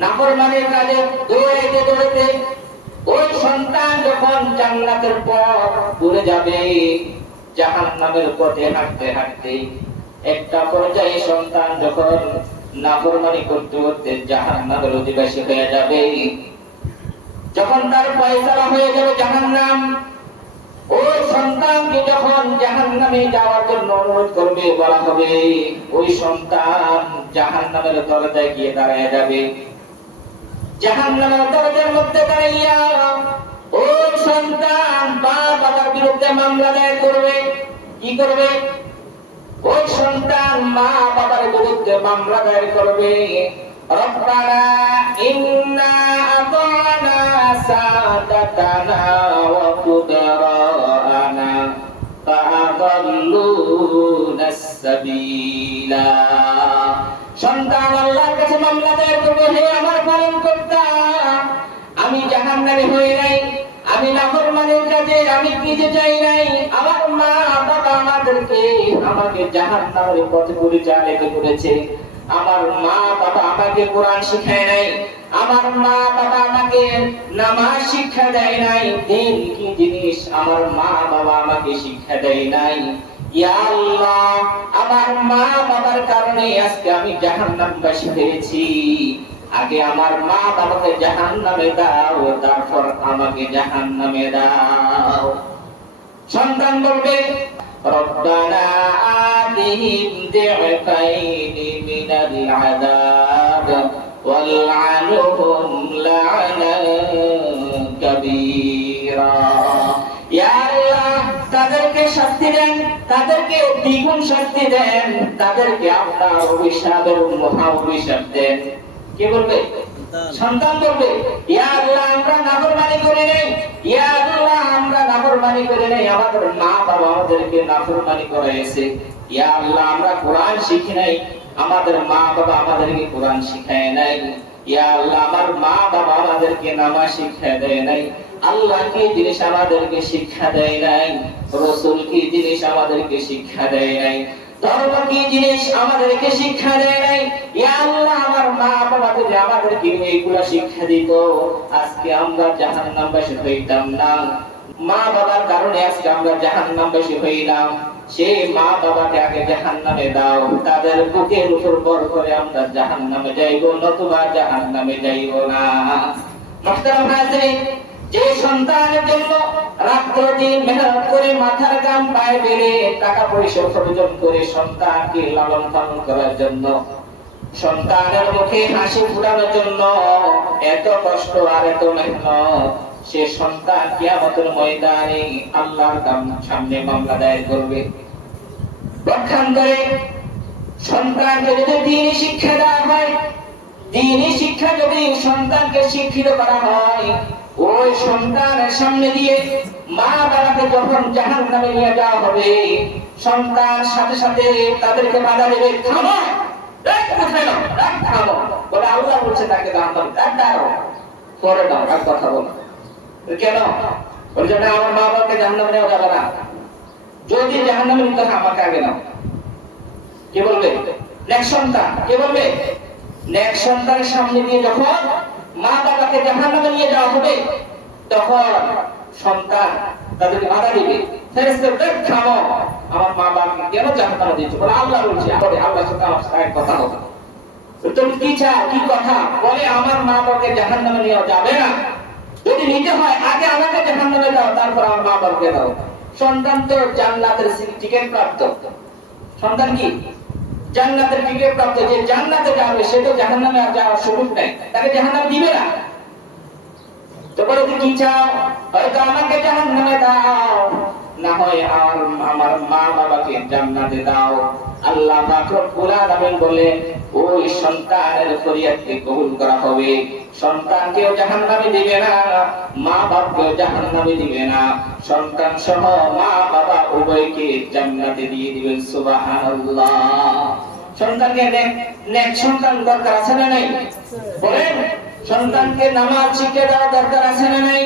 নাফরমানের কাজে দৌড়াইতে দৌড়াইতে ওই সন্তান যখন জান্নাতের পথ ঘুরে যাবে, জাহান্নামের পথে হাঁটতে হাঁটতে একটা পর্যায়ে সন্তান যখন নাফরমানি করতে করতে জাহান্নামের অধিবাসী হয়ে যাবে, যখন তার ফয়সালা হয়ে যাবে জাহান্নাম, ওই সন্তানকে যখন জাহান্নামে যাওয়ার জন্য অনুরোধ করবে, বলা হবে, ওই সন্তান জাহান্নামের দরজায় গিয়ে দাঁড়ায় যাবে। জাহান্নামের দরজার মধ্যে দাঁড়াইয়া ওই সন্তান বাবার বিরুদ্ধে মামলা দায়ের করবে। কি করবে? ওই সন্তান মা বাবার বিরুদ্ধে মামলা দায়ের করবে। রব্বানা ইন্না আতানা সাদাতানা ওয়া কুবরানা ফাআদাল্লুনাস সাবিলা। সন্তান আল্লাহর কাছে মামলা দায়ের করবে, হে আমার পালনকর্তা, আমি জাহান্নামে হয়ে নাই, আমি নাফরমানির কাজে আমি নিজে যাই নাই, আমার মা বাবা আমাকে জাহান্নামের পথে পরিচালিত করেছে, আমার মা বাবা আমাকে কোরআন শিখায় নাই, আমার মা বাবা আমাকে নামাজ শিক্ষা দেয় নাই, দিন কি জিনিস আমার মা বাবা আমাকে শিক্ষা দেয় নাই। ইয়া আল্লাহ, আমার মা বাবার কারণে আজকে আমি জাহান্নামবাসী হয়েছি, আগে আমার মা বাবাকে জাহান্নামে দাও, তারপর আমাকে জাহান্নামে দাও। সন্তান বলবে, রব্বানা আতিহিম দি'ফাইনি মিনাল আযাব ওয়ালআনহুম লা'নান কাবীরা। ইয়া আল্লাহ, তাদেরকে শাস্তি দেন, তাদেরকে দ্বিগুণ শাস্তি দেন, তাদেরকে আপনার অভিশাপের মহা অভিশাপ দেন। কে বলবে? সন্তান বলবে, ইয়া আল্লাহ, আমরা নাফরমানি করে নাই, ইয়া আল্লাহ, আমরা নাফরমানি করে নাই, আমাদের মা বাবা আমাদেরকে নাফরমানি করাইছে, ইয়া আল্লাহ, আমরা কোরআন শিখি নাই, আমাদের মা বাবা আমাদেরকে কোরআন শিখায় নাই, ইয়া আল্লাহ, আমার মা বাবা আমাদেরকে নামাজ শিক্ষা দেয় নাই, আল্লাহ কি জিনিস আমাদেরকে শিক্ষা দেয় নাই, রাসূল কি জিনিস আমাদেরকে শিক্ষা দেয় নাই, ধর্ম কি জিনিস আমাদেরকে শিক্ষা দেয় নাই। ইয়া আল্লাহ, আমার মা বাবা যদি আমাদেরকে এইগুলা শিক্ষা দিত, আজকে আমরা জাহান্নামবাসী হইতাম না। মা বাবার কারণে আজকে আমরা জাহান্নামবাসী হইলাম। সেই মা বাবাকে আগে জাহান্নামে দাও, তাদের বুকের উপর ভর করে আমরা জাহান্নামে যাইব, নতুবা জাহান্নামে যাইব না। মুহতারাম হাজিরিন, যে সন্তানের জন্য রাত্র দিন মেহনত করে মাথার ঘাম পায়ে ফেলে টাকা পয়সা উপার্জন করে সন্তানকে লালন পালন করার জন্য, সন্তানের মুখে হাসি ফোটানোর জন্য এত কষ্ট আর এত মেহনত, সে সন্তান কিয়ামতের ময়দানে আল্লাহর সামনে মামলা দায়ের করবে। পক্ষান্তরে সন্তানকে যদি দ্বীনি শিক্ষা দেওয়া হয়, দ্বীনি শিক্ষা যদি সন্তানকে শিক্ষিত করা হয়, ওই সন্তানের সামনে দিয়ে মা বাবাকে যখন জাহান্নামে নিয়ে যাওয়া হবে, সন্তান সাথে সাথে তাদেরকে বাধা দেবে, থামো, থামো বলে আল্লাহ বলছে তাকে দাঁড়াও, পরে দাও, আর কথা বলো। কেন? বলছে না, আমার মা বাবাকে জাহান্নামে নেওয়া যাবে না, যদি জাহান্নামে নিতে হয় আমাকে আগে নাও। কে বলবে? নেক্সট সন্তান। কে বলবে? নেক্সট সন্তানের সামনে দিয়ে যখন মা বাবাকে জাহান্নামে নিয়ে যাওয়া হবে, তখন সন্তান তাদেরকে বাধা দিবে, ফেরেশতারা থামো, আমার মা বাবাকে কেন জাহান্নামে দিচ্ছ? বলে আল্লাহ বলছে, আল্লাহর সাথে আমার সাথে কথা হবে। তুমি কি চাও, কি কথা? বলে আমার মা বাবাকে জাহান্নামে নেওয়া যাবে না, যদি নিতে হয় আগে আমাকে জাহান্নামে দাও, তারপর আমার মা বাবাকে দাও। সন্তান তো জান্নাতের টিকিট প্রাপ্ত। সন্তান কি? জান্নাতের টিকিট প্রাপ্ত। যে জান্নাতে যাবে সে তো জাহান্নামে আর যাওয়ার সুযোগ নেই, তাকে জাহান্নামে দিবে না। তো বলে কি চাও? হয়তো আমাকে জাহান্নামে দাও, না হয় আমার মা বাবাকে জান্নাতে দাও। আল্লাহ পাক রব্বুল আলামিন বলেন, ওই সন্তানের ফরিয়াদকে কবুল করা হবে, সন্তানকেও জাহান্নামে দিবে না, মা বাবাকেও জাহান্নামে দিবে না, সন্তান সহ মা বাবা উভয়কে জান্নাতে দিয়ে দিবেন। সুবহানাল্লাহ। সন্তানকে নেক সন্তান দরকার আছে না নাই? বলেন, সন্তানকে নামাজ শিক্ষা দেওয়া দরকার আছে না নাই?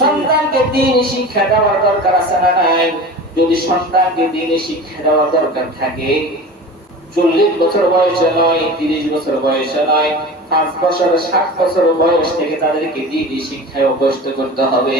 সন্তানকে দ্বীনি শিক্ষা দেওয়া দরকার আছে না নাই? যদি সন্তানকে দ্বীনি শিক্ষা দেওয়া দরকার থাকে, 40 বছর বয়সে নয়, 30 বছর বয়সে নয়, 5 বছর 7 বছর বয়স থেকে তাদেরকে দিনই শিক্ষায় অভ্যস্ত করতে হবে।